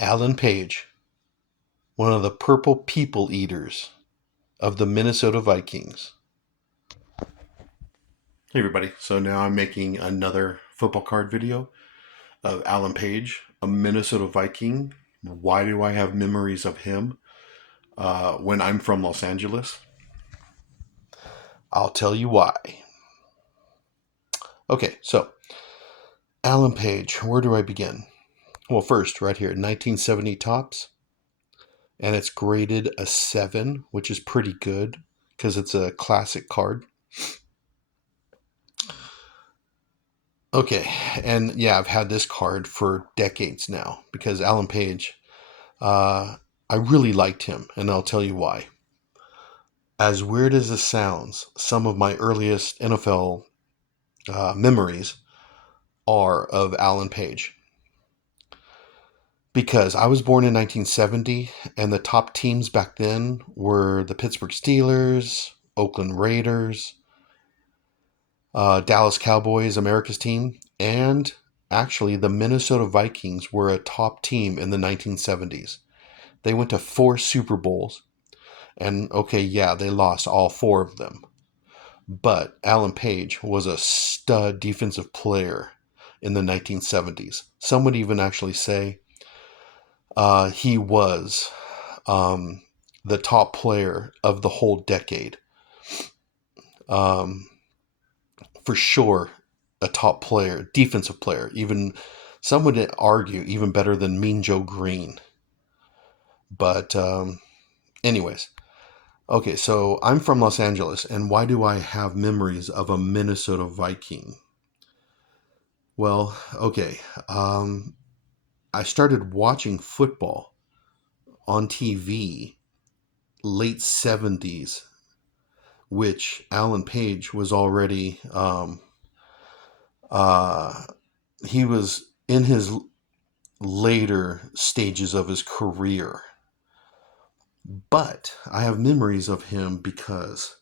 Alan Page, one of the purple people eaters of the Minnesota Vikings. Hey everybody, so now I'm making another football card video of Alan Page, a Minnesota Viking. Why do I have memories of him when I'm from Los Angeles? I'll tell you why. Okay, so Alan Page, where do I begin? Well, first, right here, 1970 Topps, and it's graded a 7, which is pretty good because it's a classic card. Okay, and yeah, I've had this card for decades now because Alan Page, I really liked him, and I'll tell you why. As weird as this sounds, some of my earliest NFL memories are of Alan Page because I was born in 1970, and the top teams back then were the Pittsburgh Steelers, Oakland Raiders, Dallas Cowboys, America's team, and actually the Minnesota Vikings were a top team in the 1970s. They went to 4 Super Bowls, and okay, yeah, they lost all 4 of them. But Alan Page was a stud defensive player in the 1970s. Some would even actually say he was the top player of the whole decade. Um, for sure, a top player, defensive player. Even some would argue even better than Mean Joe Green. But anyways, okay, so I'm from Los Angeles, and why do I have memories of a Minnesota Viking? Well, okay, I started watching football on TV late 70s, which Alan Page was already, uh, he was in his later stages of his career. But I have memories of him because,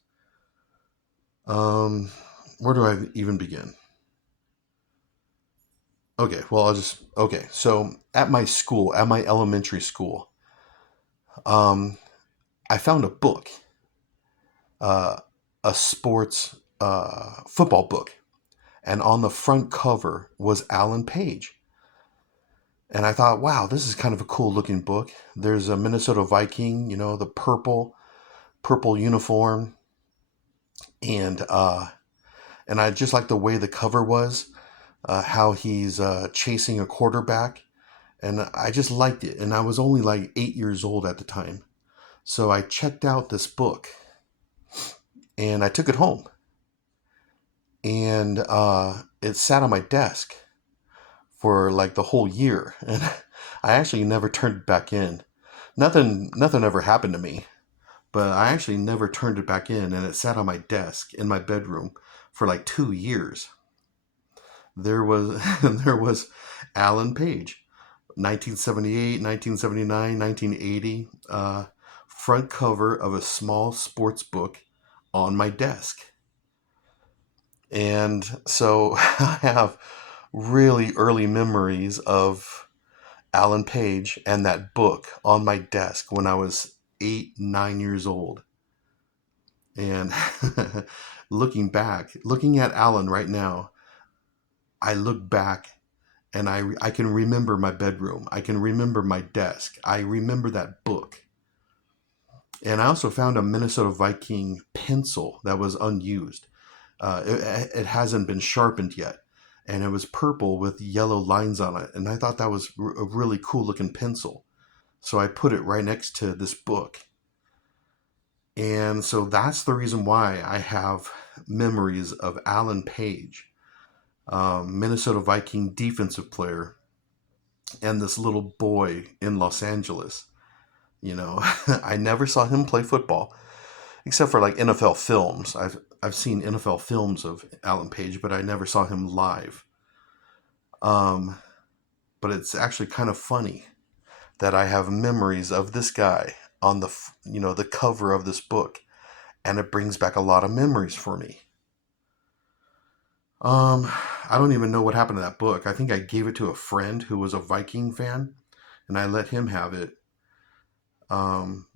um, where do I even begin? Okay, well, okay. So at my school, at my elementary school, um, I found a book, uh, a sports football book, and on the front cover was Alan Page. And I thought, wow, this is kind of a cool looking book. There's a Minnesota Viking, the purple uniform, and and I just like the way the cover was, how he's chasing a quarterback, and I just liked it. And I was only like 8 years old at the time, so I checked out this book and I took it home, and it sat on my desk for like the whole year, and I actually never turned it back in. Nothing ever happened to me, but I actually never turned it back in, and it sat on my desk in my bedroom for like 2 years. There was there was Alan Page, 1978, 1979, 1980, front cover of a small sports book on my desk. And so I have really early memories of Alan Page and that book on my desk when I was 8, 9 years old. And looking at Alan right now, I look back and I can remember my bedroom. I can remember my desk. I remember that book. And I also found a Minnesota Viking pencil that was unused. It hasn't been sharpened yet. And it was purple with yellow lines on it. And I thought that was a really cool looking pencil. So I put it right next to this book. And so that's the reason why I have memories of Alan Page, Minnesota Viking defensive player, and this little boy in Los Angeles. I never saw him play football except for like NFL films. I've seen NFL films of Alan Page, but I never saw him live. Um, but it's actually kind of funny that I have memories of this guy on the cover of this book, and it brings back a lot of memories for me. Um, I don't even know what happened to that book. I think I gave it to a friend who was a Viking fan, and I let him have it. Um,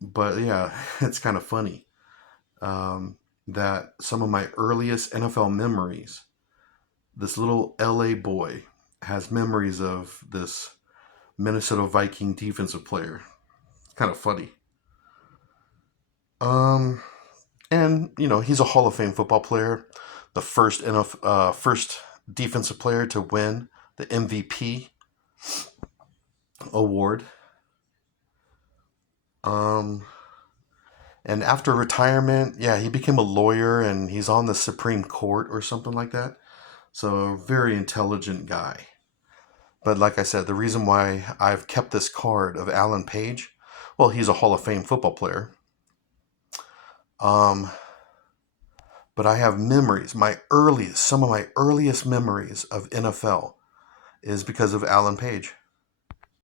but yeah, it's kind of funny that some of my earliest NFL memories, this little LA boy has memories of this Minnesota Viking defensive player. It's kind of funny. Um, and he's a Hall of Fame football player, the first defensive player to win the MVP award. Um, and after retirement, yeah, he became a lawyer and he's on the Supreme Court or something like that. So a very intelligent guy. But like I said, the reason why I've kept this card of Alan Page, well, he's a Hall of Fame football player. Um, but I have memories. Some of my earliest memories of NFL is because of Alan Page.